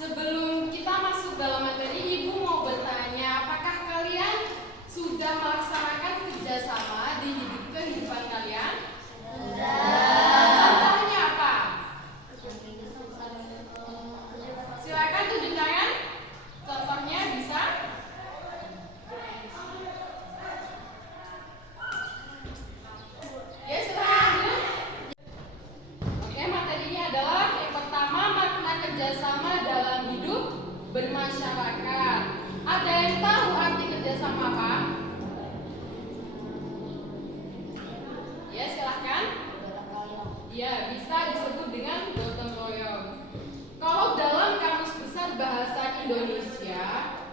Sebelum kita masuk dalam materi, Ibu mau bertanya, apakah kalian sudah melaksanakan kerjasama di kehidupan kalian? Contohnya apa? Silakan tunjukkan. Contohnya bisa? Ya, silakan. Oke, materinya adalah yang pertama, makna kerjasama dalam hidup bermasyarakat. Ada yang tahu arti kerjasama apa? Ya, silahkan. Ya, bisa disebut dengan gotong royong. Kalau dalam Kamus Besar Bahasa Indonesia,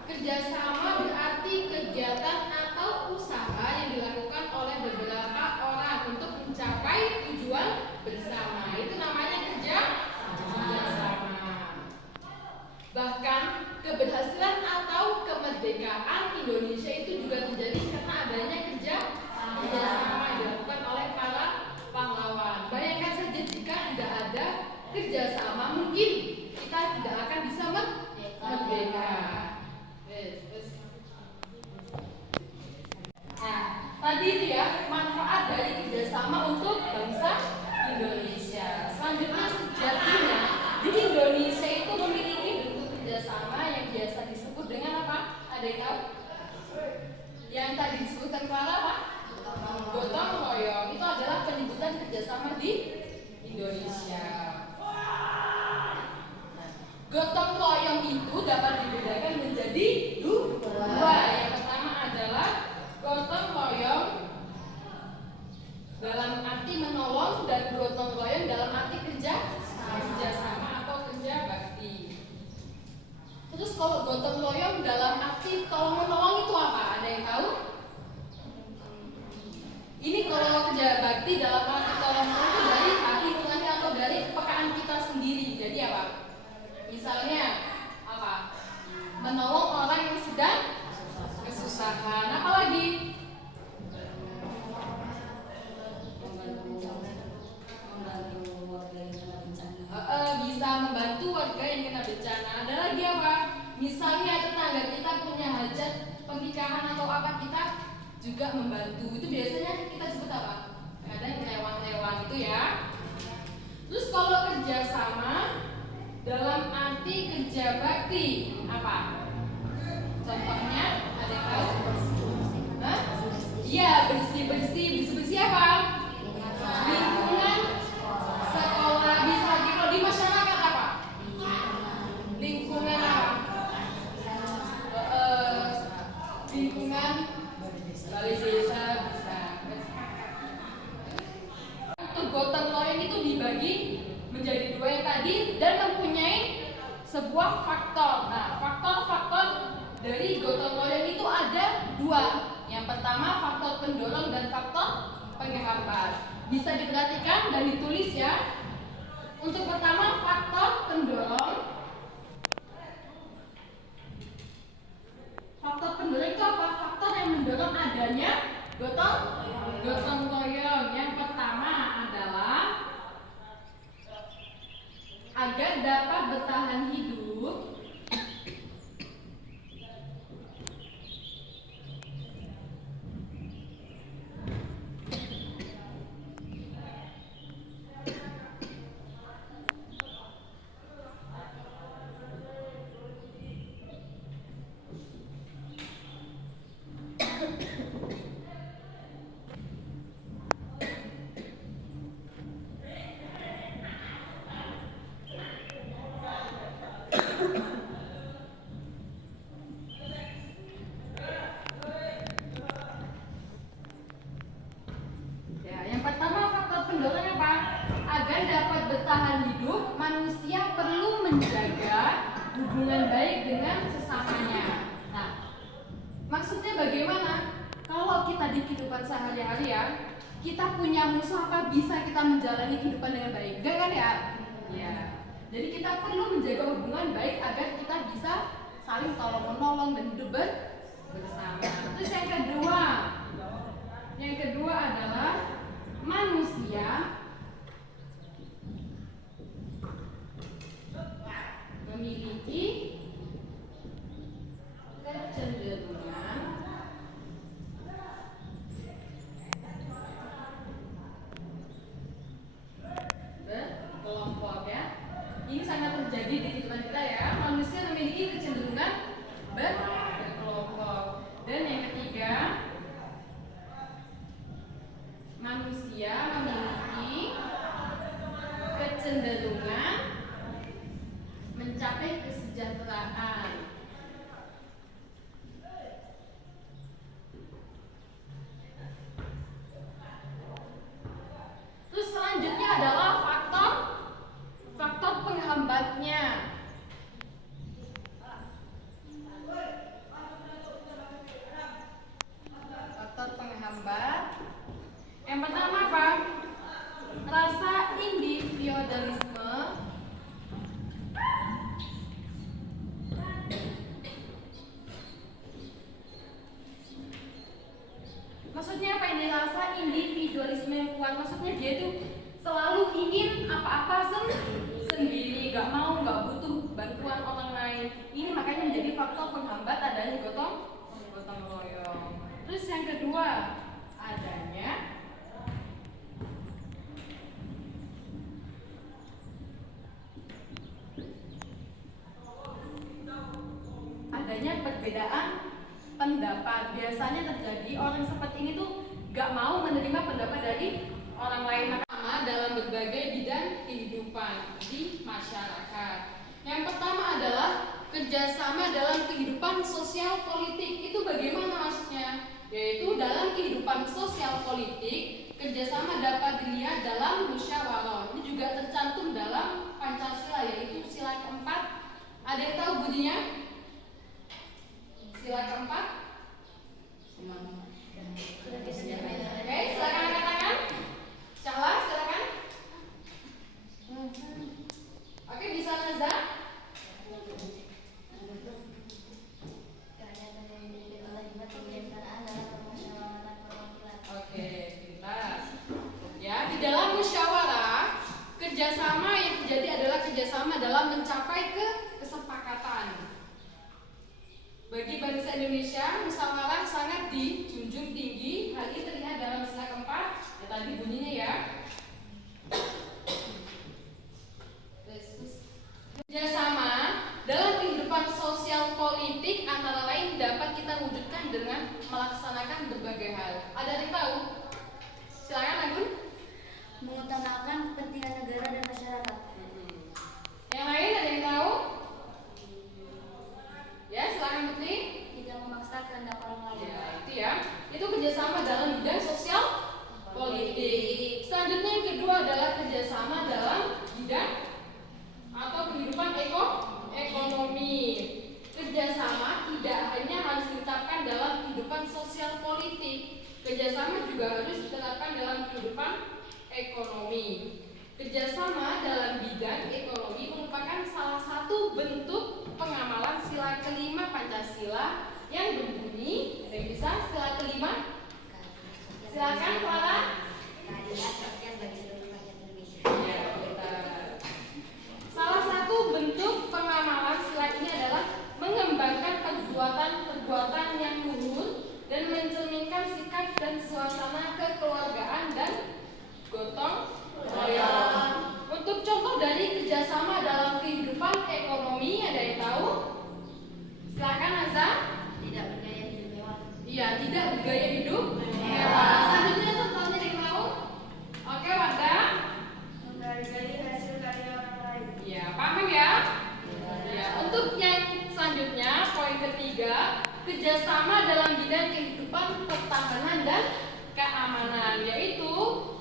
kerjasama berarti kegiatan atau usaha yang dilakukan oleh beberapa orang untuk mencapai tujuan bersama. Itu namanya kerjasama. Bahkan keberhasilan atau kemerdekaan Indonesia itu juga terjadi karena adanya kerjasama yang dilakukan oleh para pahlawan. Bayangkan saja jika tidak ada kerjasama, mungkin kita tidak akan bisa merdeka. Nah, tadi itu ya manfaat dari kerjasama untuk bangsa Indonesia. Selanjutnya, sejatinya di Indonesia itu memiliki bentuk kerjasama yang biasa disebut dengan apa? Ada yang tahu? Yang tadi disebutkan Clara apa? Gotong royong. Itu adalah penyebutan kerjasama di Indonesia. Gotong royong itu dapat dibedakan menjadi dua. Yang pertama adalah gotong royong dalam arti menolong dan gotong royong dalam arti kerjasama atau kerja bakti. Terus kalau gotong royong dalam arti tolong menolong itu apa? Ada yang tahu? Ini kalau kerja bakti dalam arti tolong menolong itu dari hitungannya atau dari kepekaan kita sendiri. Jadi apa? Misalnya apa? Menolong orang yang sedang kesusahan. Apa lagi? Bisa membantu warga yang kena bencana. Ada lagi apa? Misalnya tetangga kita punya hajat pernikahan atau apa, kita juga membantu. Itu biasanya kita sebut apa? Kadang lewat-lewat itu ya. Terus kalau kerjasama dalam arti kerja bakti apa? Contohnya ada yang tahu? Iya, bersih-bersih apa? Lingkungan sekolah. Bisa lagi kalau di masyarakat apa? Lingkungan apa? Lingkungan balai desa bisa. Untuk gotong royong itu dibagi menjadi dua yang tadi dan mempunyai sebuah faktor. Nah, faktor-faktor dari gotong royong itu ada dua. Yang pertama faktor pendorong dan faktor penghambat. Bisa diperhatikan dan ditulis ya. Untuk pertama faktor pendorong. Faktor pendorong itu apa? Faktor yang mendorong adanya gotong royong. Yang pertama adalah agar dapat bertahan hidup, bertahan hidup, manusia perlu menjaga hubungan baik dengan sesamanya. Nah, maksudnya bagaimana? Kalau kita di kehidupan sehari-hari ya, kita punya musuh, apa bisa kita menjalani kehidupan dengan baik? Enggak kan ya? Ya. Jadi kita perlu menjaga hubungan baik agar kita bisa saling tolong menolong dan hidup bersama. Terus yang kedua adalah manusia memiliki Jadi di kehidupan kita ya, manusia memiliki kecenderungan berkelompok. Dan yang ketiga, manusia memiliki kecenderungan mencapai kesejahteraan. Terus selanjutnya adalah faktor penghambatnya. Faktor penghambat. Yang pertama apa? Rasa individualisme. Maksudnya apa ini rasa individualisme yang kuat? Maksudnya dia tuh selalu ingin apa-apa sendiri, nggak butuh bantuan orang lain. Ini makanya menjadi faktor penghambat adanya gotong royong. Terus yang kedua adanya perbedaan pendapat. Biasanya terjadi orang seperti ini tuh gak mau menerima pendapat dari orang lain dalam berbagai bidang kehidupan di masyarakat. Yang pertama adalah kerjasama dalam kehidupan sosial politik. Itu bagaimana maksudnya? Yaitu dalam kehidupan sosial politik, kerjasama dapat dilihat dalam musyawarah. Ini juga tercantum dalam Pancasila, yaitu sila keempat. Ada yang tahu bunyinya? Sila keempat? Oke, silakan angkat tangan. Cahla, silakan. Oke, bisa Naza? Oke, pintar. Ya, di dalam musyawarah, kerjasama yang terjadi adalah kerjasama dalam mencapai kesepakatan. Bagi bangsa Indonesia, musyawarah sangat dijunjung tinggi. Hal ini terlihat dalam sila keempat. Ya, tadi bunyinya ya. Kerjasama dalam kehidupan sosial politik antara lain dapat kita wujudkan dengan melaksanakan berbagai hal. Ada yang tahu? Silakan Agun. Mengutamakan kepentingan negara dan masyarakat. Yang lain ada yang tahu? Ya, silakan Putri. Tidak memaksa kehendak orang lain. Ya, itu ya. Itu kerjasama dalam bidang sosial politik. Selanjutnya yang kedua adalah kerjasama dalam bidang atau kehidupan ekonomi. Kerjasama tidak hanya harus diterapkan dalam kehidupan sosial politik. Kerjasama juga harus diterapkan dalam kehidupan ekonomi. Kerjasama dalam bidang ekonomi merupakan salah satu bentuk pengamalan sila kelima Pancasila yang berbunyi, ada yang bisa sila kelima? Silakan Clara. Keadilan sosial bagi seluruh rakyat Indonesia. Ya, salah satu bentuk pengamalan sila ini adalah mengembangkan perbuatan yang luhur dan mencerminkan sikap dan suasana kekeluargaan dan gotong royong. Untuk contoh dari kerjasama dalam kehidupan ekonomi, ada yang tahu? Silakan Azza. Tidak bergaya hidup mewah. Iya, tidak bergaya hidup mewah. Selanjutnya contohnya ada yang tahu? Oke, Warga. Menghargai hasil karya orang lain. Iya, paham ya? Ya. Untuk yang selanjutnya, poin ketiga, kerjasama dalam bidang kehidupan pertahanan dan keamanan, yaitu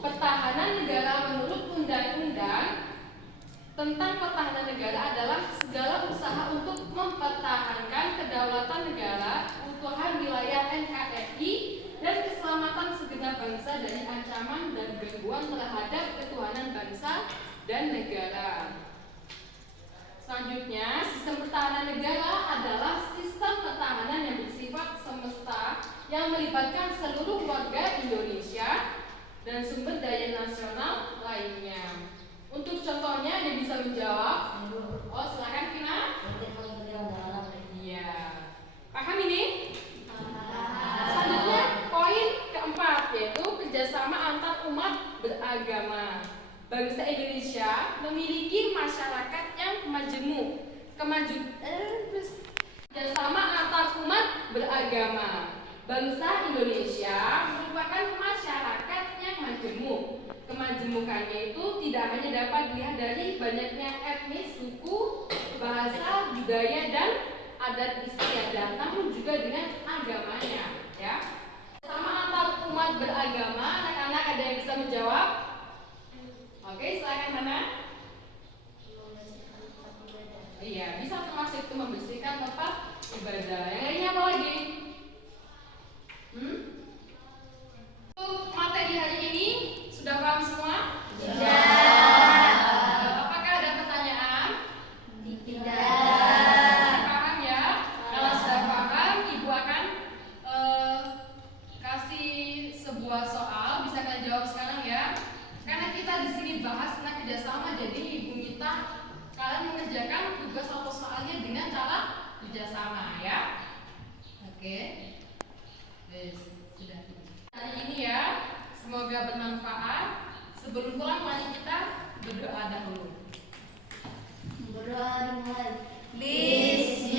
pertahanan negara menurut undang-undang tentang pertahanan negara adalah segala usaha untuk mempertahankan kedaulatan negara, keutuhan wilayah NKRI, dan keselamatan segenap bangsa dari ancaman dan gangguan terhadap ketuhanan bangsa dan negara. Selanjutnya, sistem pertahanan negara adalah sistem pertahanan yang bersifat semesta yang melibatkan seluruh warga Indonesia dan sumber daya nasional lainnya. Untuk contohnya, dia bisa menjawab. Oh, silakan Vina. Iya. Paham ini? Selanjutnya, poin keempat yaitu kerjasama antar umat beragama. Bangsa Indonesia memiliki masyarakat yang majemuk. Kerjasama antar umat beragama. Bangsa Indonesia merupakan masyarakat yang majemuk. Kemajemukannya itu tidak hanya dapat dilihat dari banyaknya etnis, suku, bahasa, budaya, dan adat istiadat, namun juga dengan agamanya, ya. Sama antar umat beragama, anak-anak ada yang bisa menjawab? Oke, silakan mana? Iya, bisa termasuk itu membersihkan tempat ibadah. Yang lainnya apa lagi? Untuk materi hari ini sudah paham semua? Apakah ada pertanyaan? Paham ya? Kalau sudah paham, ibu akan kasih sebuah soal. Bisa kalian jawab sekarang ya. Karena kita di sini bahas tentang kerjasama, jadi ibu minta kalian mengerjakan tugas atau soalnya dengan cara kerjasama ya. Oke. Sudah. Hari ini ya, semoga bermanfaat. Sebelum pulang mari kita berdoa dahulu. Berdoa dimulai. Bismillah.